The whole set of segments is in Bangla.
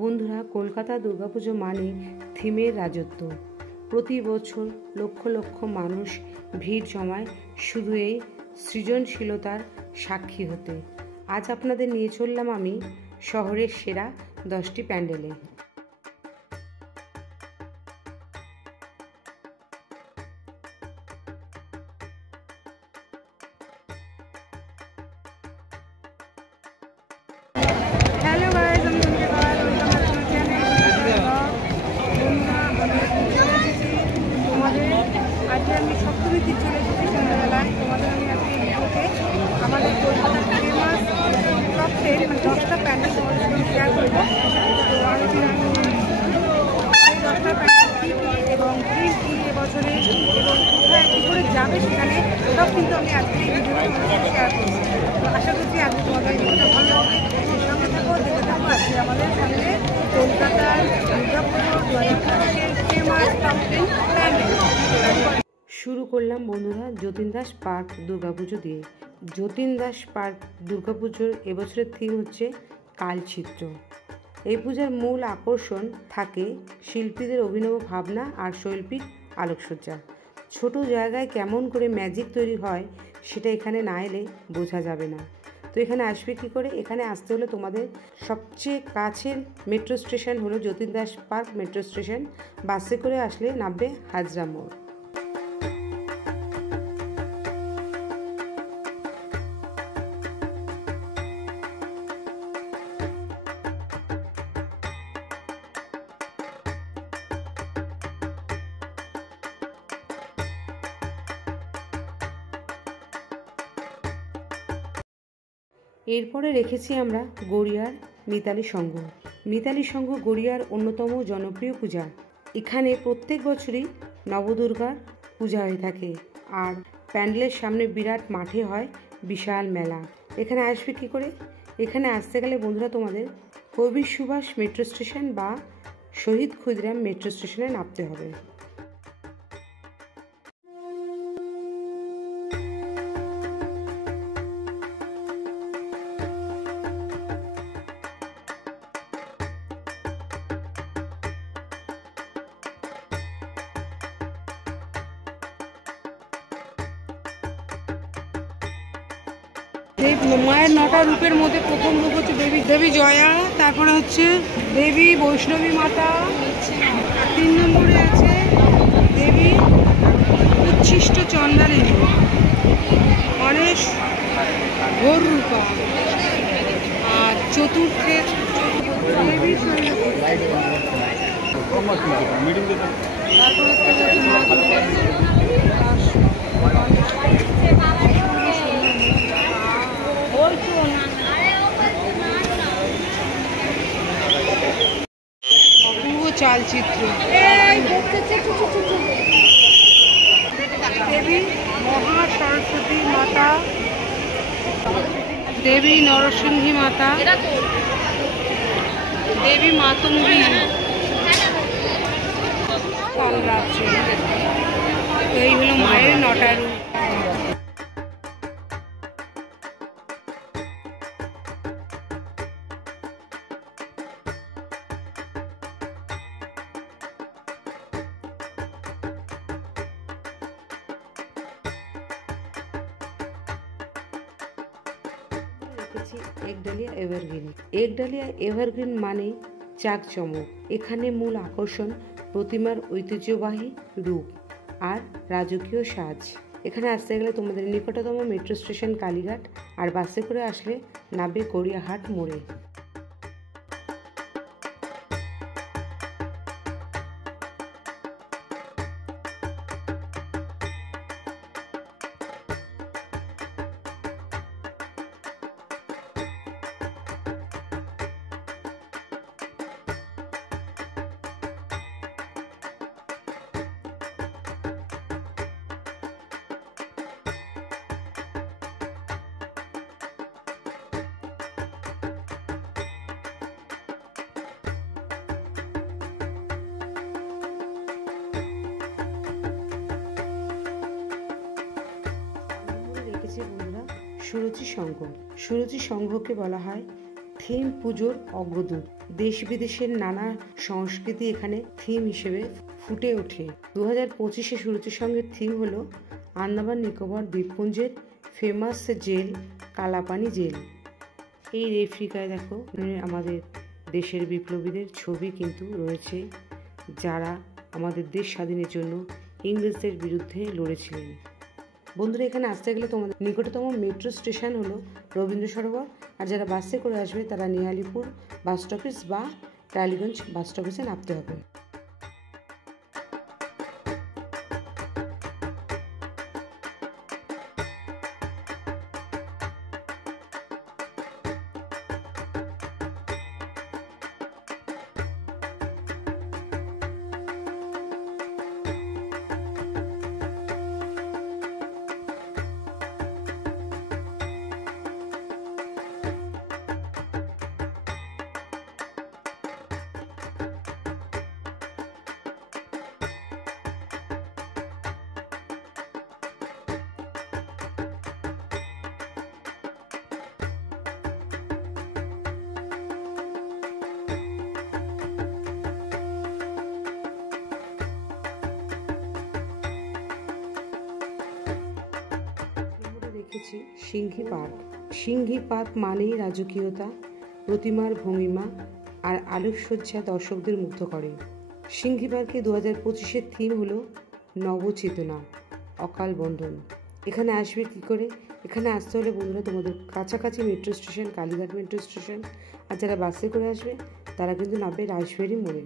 বন্ধুরা, কলকাতা দুর্গাপুজো মানে থিমের রাজত্ব। প্রতি বছর লক্ষ লক্ষ মানুষ ভিড় জমায় শুধু এই সৃজনশীলতার সাক্ষী হতে। আজ আপনাদের নিয়ে চললাম আমি শহরের সেরা 10টি প্যান্ডেলে। হ্যালো গাইস, আমি তোমাদের আজকে আমি সপ্তমীতে চলে এসেছি সন্ধ্যাবেলায়। তোমাদের আমি আজকে ভিডিওতে আমাদের কলকাতার ফেমাস টপ 10 মানে 10টা প্যান্ডেল তোমাদের সঙ্গে শেয়ার করবো। তো আমি এই 10টা প্যান্ডেল কী এবং কী এবছরে এবং কোথায় কী করে যাবে সেখানে সব কিন্তু আমি আজকে এই ভিডিওতে তোমাদের সঙ্গে শেয়ার করবো। তো আশা করছি আজকে তোমাদের ভিডিওটা ভালো লাগবে। সঙ্গে থাকো, দেখে থাকো। আজকে আমাদের সামনে কলকাতার দুর্গাপুজো 2025-এর ফেমাস টপ 10 প্যান্ডেল। শুরু করলাম বন্ধুরা যতীন দাস পার্ক দুর্গাপুজো দিয়ে। যতীন দাস পার্ক দুর্গাপুজোর এবছরের থিম হচ্ছে কালচিত্র। এই পূজার মূল আকর্ষণ থাকে শিল্পীদের অভিনব ভাবনা আর শৈল্পিক আলোকসজ্জা। ছোট জায়গায় কেমন করে ম্যাজিক তৈরি হয় সেটা এখানে না এলে বোঝা যাবে না। তো এখানে আসবে কী করে? এখানে আসতে হলে তোমাদের সবচেয়ে কাছের মেট্রো স্টেশন হলো Jatin Das park metro station. বাসে করে আসলে নামবে হাজরা মোড়। এরপরে রেখেছি আমরা গড়িয়ার মিতালি সংঘ। মিতালি সংঘ গড়িয়ার অন্যতম জনপ্রিয় পূজা। এখানে প্রত্যেক বছরই নবদুর্গার পূজা হয়ে থাকে আর প্যান্ডেলের সামনে বিরাট মাঠে হয় বিশাল মেলা। এখানে আসবে কী করে? এখানে আসতে গেলে বন্ধুরা তোমাদের কবি সুভাষ মেট্রো স্টেশন বা শহীদ ক্ষুদিরাম মেট্রো স্টেশনে নামতে হবে। মায়ের 9টা রূপের মধ্যে প্রথম রূপ হচ্ছে দেবী জয়া, তারপরে হচ্ছে দেবী বৈষ্ণবী মাতা, 3 নম্বরে আছে দেবী উচ্ছিষ্ট চন্দ্রালিনী মানে ঘোর রূপা, আর চতুর্থে দেবী অপূর্ব চালচিত্র। দেবী মহা সরস্বতী মাতা, দেবী নরসিংহী মাতা, দেবী মাতঙ্গী কাল রাত্রে। এই হলো মায়ের 9টা রূপ। একডালিয়া এভারগ্রিন। একডালিয়া এভারগ্রিন মানে চাকচমক। এখানে মূল আকর্ষণ প্রতিমার ঐতিহ্যবাহী রূপ আর রাজকীয় সাজ। এখানে আসতে গেলে তোমাদের নিকটতম মেট্রো স্টেশন কালীঘাট, আর বাসে করে আসলে নামবে গড়িয়াহাট মোড়ে। বন্ধুরা সুরুচি সংঘ। সুরুচি সংঘকে বলা হয় থিম পুজোর অগ্রদূত। দেশ বিদেশের নানা সংস্কৃতি এখানে থিম হিসেবে ফুটে ওঠে। 2025 সূরজ সঙ্গের থিম হলো আন্দামান নিকোবর দ্বীপপুঞ্জের ফেমাস জেল কালাপানি জেল। এই রেপ্লিকায় দেখো আমাদের দেশের বিপ্লবীদের ছবি কিন্তু রয়েছে, যারা আমাদের দেশ স্বাধীনের জন্য ইংরেজদের বিরুদ্ধে লড়েছিলেন। বন্ধুরা, এখানে আসতে গেলে তোমাদের নিকটতম মেট্রো স্টেশন হলো রবীন্দ্র সরোবর, আর যারা বাসে করে আসবে তারা নিয়ালিপুর বাস স্টপেজ বা টালিগঞ্জ বাস স্টপেজে নামতে হবে। দেখেছি সিংহী পার্ক। সিংহী পার্ক মানেই রাজকীয়তা, প্রতিমার ভঙ্গিমা আর আলোকসজ্জা দর্শকদের মুগ্ধ করে। সিংহী পার্কে 2025 থিম হলো নবচেতনা, অকাল বন্ধন। এখানে আসবে কি করে? এখানে আসতে হলে বন্ধুরা তোমাদের কাছাকাছি metro station Kalighat metro station, আর যারা বাসে করে আসবে তারা কিন্তু নামবে রাইসবেরি মোড়ে।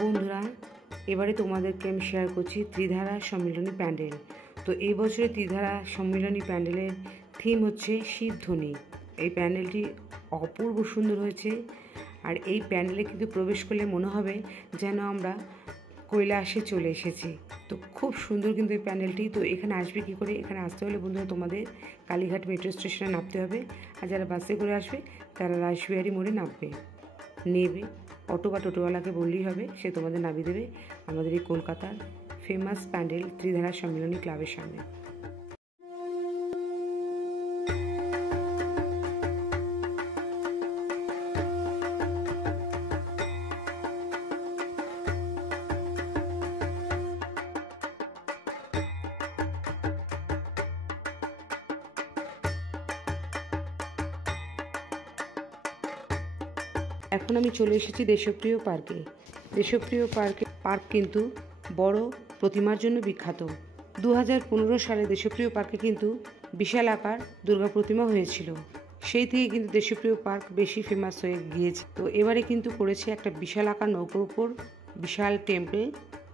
বন্ধুরা, এবারে তোমাদেরকে আমি শেয়ার করছি ত্রিধারা সম্মিলনী প্যান্ডেল। তো এই বছরে ত্রিধারা সম্মিলনী প্যান্ডেলের থিম হচ্ছে শিবধ্বনি। এই প্যান্ডেলটি অপূর্ব সুন্দর হয়েছে, আর এই প্যান্ডেলে কিন্তু প্রবেশ করলে মনে হবে যেন আমরা কৈলাসে চলে এসেছি। তো খুব সুন্দর কিন্তু এই প্যান্ডেলটি। তো এখানে আসবে কি করে? এখানে আসতে হলে বন্ধুরা তোমাদের কালীঘাট মেট্রো স্টেশনে নামতে হবে, আর যারা বাসে করে আসবে তারা রাসবিহারী মোড়ে নামবে। নেবে অটো বা টোটোওয়ালাকে বললেই হবে, সে তোমাদের নামিয়ে দেবে আমাদের এই কলকাতার ফেমাস প্যান্ডেল ত্রিধারা সম্মিলনী ক্লাবের সামনে। এখন আমি চলে এসেছি দেশপ্রিয় পার্কে। দেশপ্রিয় পার্ক কিন্তু বড় প্রতিমার জন্য বিখ্যাত। 2015 সালে দেশপ্রিয় পার্কে কিন্তু বিশাল আকার দুর্গা প্রতিমা হয়েছিল। সেই থেকে কিন্তু দেশপ্রিয় পার্ক বেশি ফেমাস হয়ে গিয়েছে। তো এবারে কিন্তু করেছে একটা বিশাল আকার নৌকোর উপর বিশাল টেম্পল,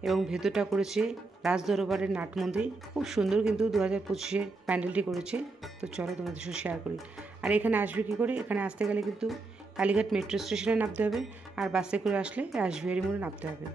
এবং ভেতরটা করেছে রাজদরবারের নাট মন্দির। খুব সুন্দর কিন্তু 2025 প্যান্ডেলটি করেছে। তো চলো তোমাদের সাথে শেয়ার করি। আর এখানে আসবে কি করে? এখানে আসতে গেলে কিন্তু কালীঘাট মেট্রো স্টেশনে নামতে হবে, আর বাসে করে আসলে রাসবিহারী মোড়ে নামতে হবে।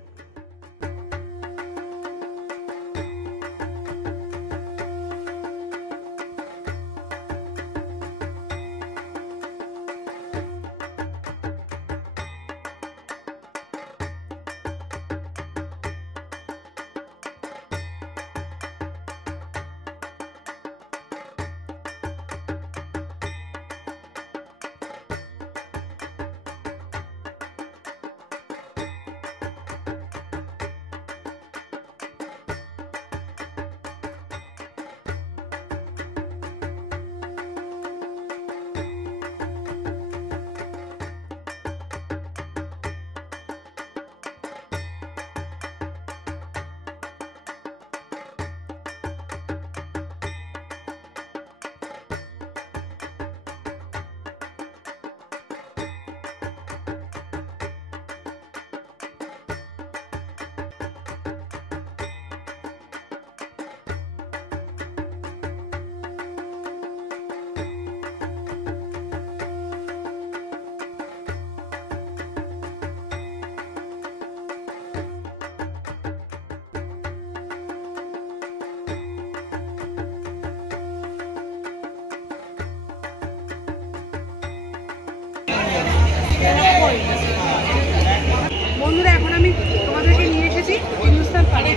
বন্ধুরা এখন আমি তোমাদেরকে নিয়ে এসেছি হিন্দুস্তান পার্কে।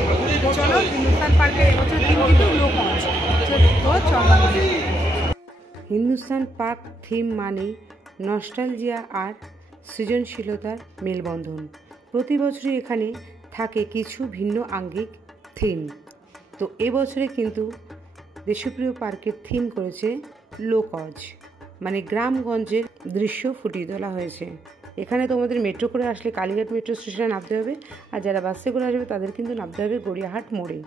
চলো হিন্দুস্তান পার্কের এবছর থিম কিন্তু লোক আছে। তো চলো হিন্দুস্তান পার্ক থিম মানেই নস্টালজিয়া আর সৃজনশীলতার মেলবন্ধন। প্রতি বছরই এখানে থাকে কিছু ভিন্ন আঙ্গিক থিম। তো এবছরে কিন্তু দেশপ্রিয় পার্কের থিম করেছে লোকজ, মানে গ্রামগঞ্জের দৃশ্য ফুটিয়ে তোলা হয়েছে। এখানে তোমাদের মেট্রো করে আসলে কালীঘাট মেট্রো স্টেশনে নামতে হবে, আর যারা বাসে করে আসবে তাদের কিন্তু নামতে হবে গড়িয়াহাট মোড়ে।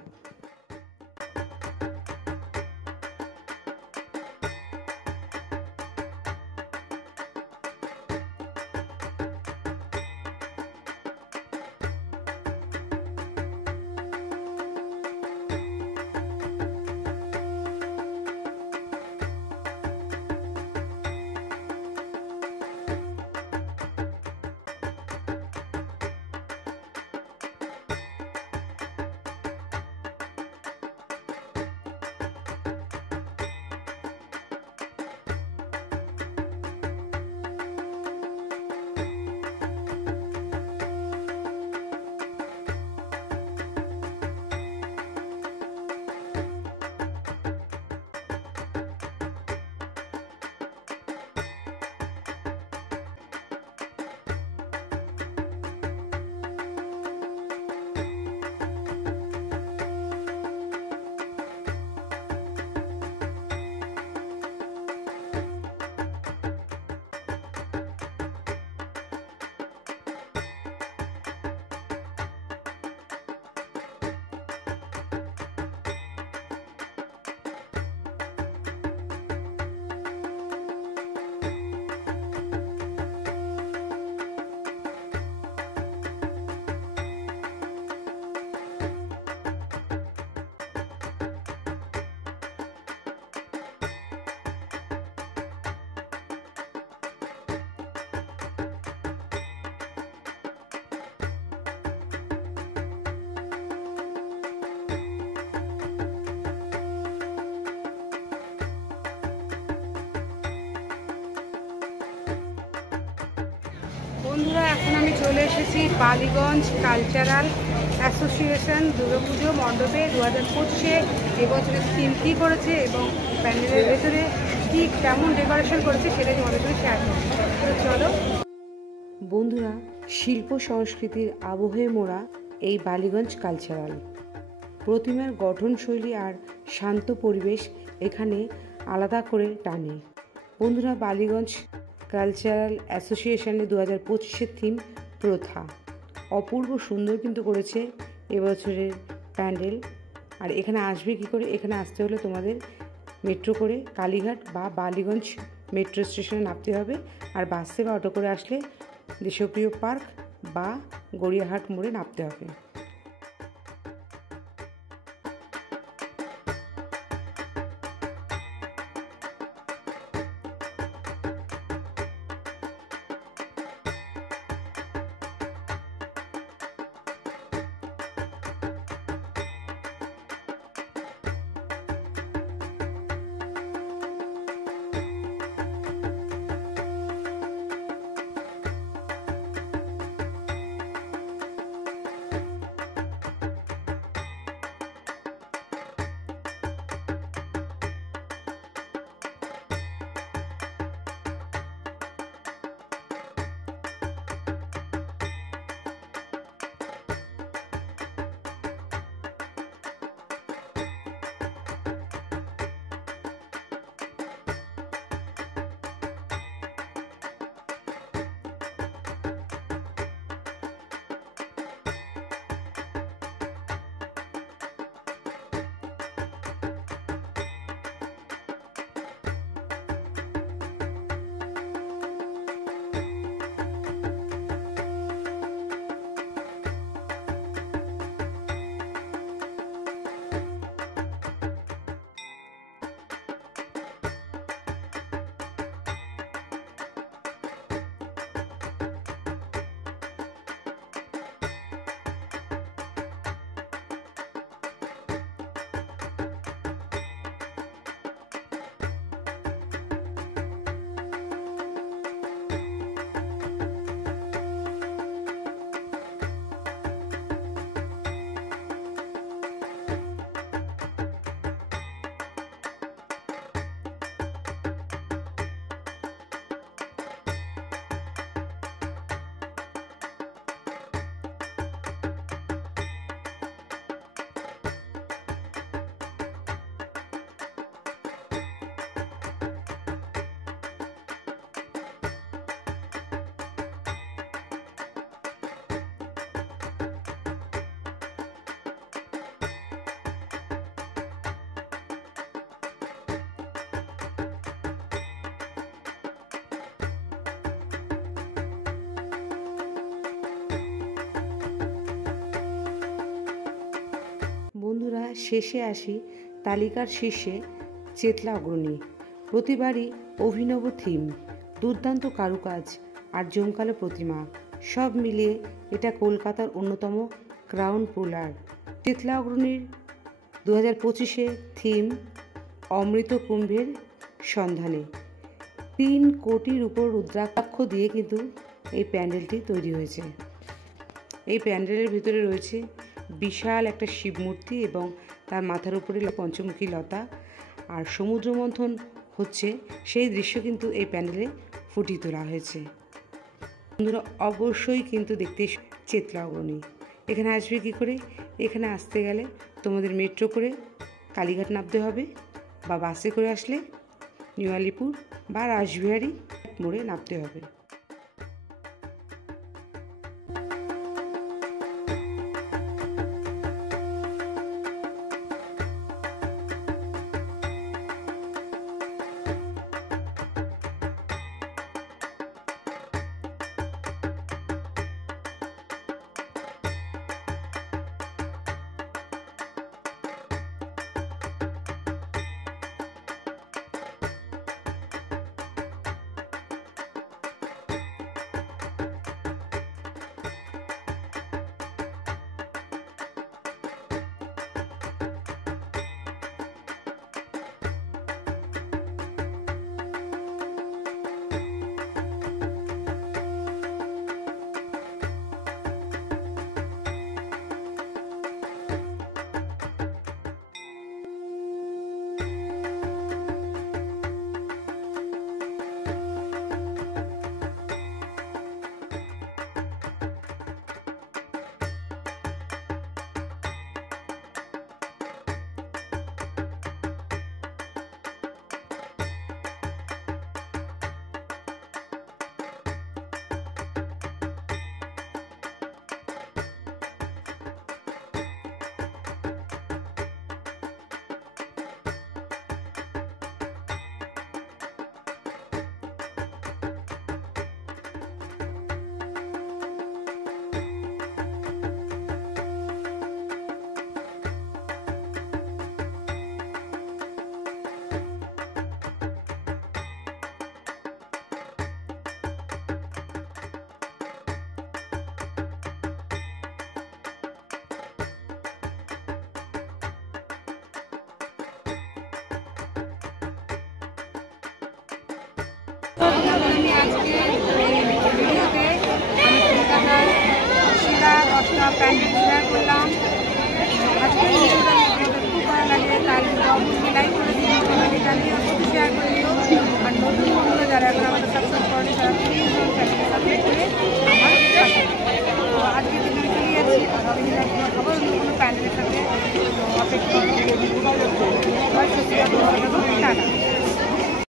বন্ধুরা এখন আমি চলে এসেছি বালিগঞ্জ কালচারাল অ্যাসোসিয়েশন দুর্গাপুজো মণ্ডপে 2025-এ এবছরের থিম কী করেছে এবং প্যান্ডেলের ভেতরে কী কেমন ডেকোরেশন করেছে সেটাই তোমাদের সাথে শেয়ার করছি। তো চলো বন্ধুরা, শিল্প সংস্কৃতির আবহে মোড়া এই বালিগঞ্জ কালচারাল প্রতিমার গঠনশৈলী আর শান্ত পরিবেশ এখানে আলাদা করে টানে। বন্ধুরা, বালিগঞ্জ কালচারাল অ্যাসোসিয়েশনের 2025-এর থিম প্রথা অপূর্ব সুন্দর কিন্তু করেছে এবছরের প্যান্ডেল। আর এখানে আসবে কি করে? এখানে আসতে হলে তোমাদের মেট্রো করে কালীঘাট বা বালিগঞ্জ মেট্রো স্টেশনে নামতে হবে, আর বাসে বা অটো করে আসলে দেশপ্রিয় পার্ক বা গড়িয়াহাট মোড়ে নামতে হবে। শেষে আসি তালিকার শীর্ষে চেতলা অগ্রণী। প্রতিবারই অভিনব থিম, দুর্দান্ত কারুকাজ আর জমকালো প্রতিমা, সব মিলিয়ে এটা কলকাতার অন্যতম ক্রাউন পুলার। চেতলা অগ্রণীর 2025 থিম অমৃত কুম্ভের সন্ধানে। 3 কোটির উপর রুদ্রাক্ষ দিয়ে কিন্তু এই প্যান্ডেলটি তৈরি হয়েছে। এই প্যান্ডেলের ভিতরে রয়েছে বিশাল একটা শিব মূর্তি এবং তার মাথার উপরে পঞ্চমুখী লতা, আর সমুদ্র মন্থন হচ্ছে সেই দৃশ্য কিন্তু এই প্যান্ডেলে ফুটিয়ে তোলা হয়েছে। বন্ধুরা অবশ্যই কিন্তু দেখতে চেতলা অগ্রণী। এখানে আসবে কী করে? এখানে আসতে গেলে তোমাদের মেট্রো করে কালীঘাট নামতে হবে, বা বাসে করে আসলে নিউ আলিপুর বা রাসবিহারী মোড়ে নামতে হবে। আমি আজকে ভিডিওতে আমি কলকাতার সেরা 10টা প্যান্ডেল শেয়ার করলাম।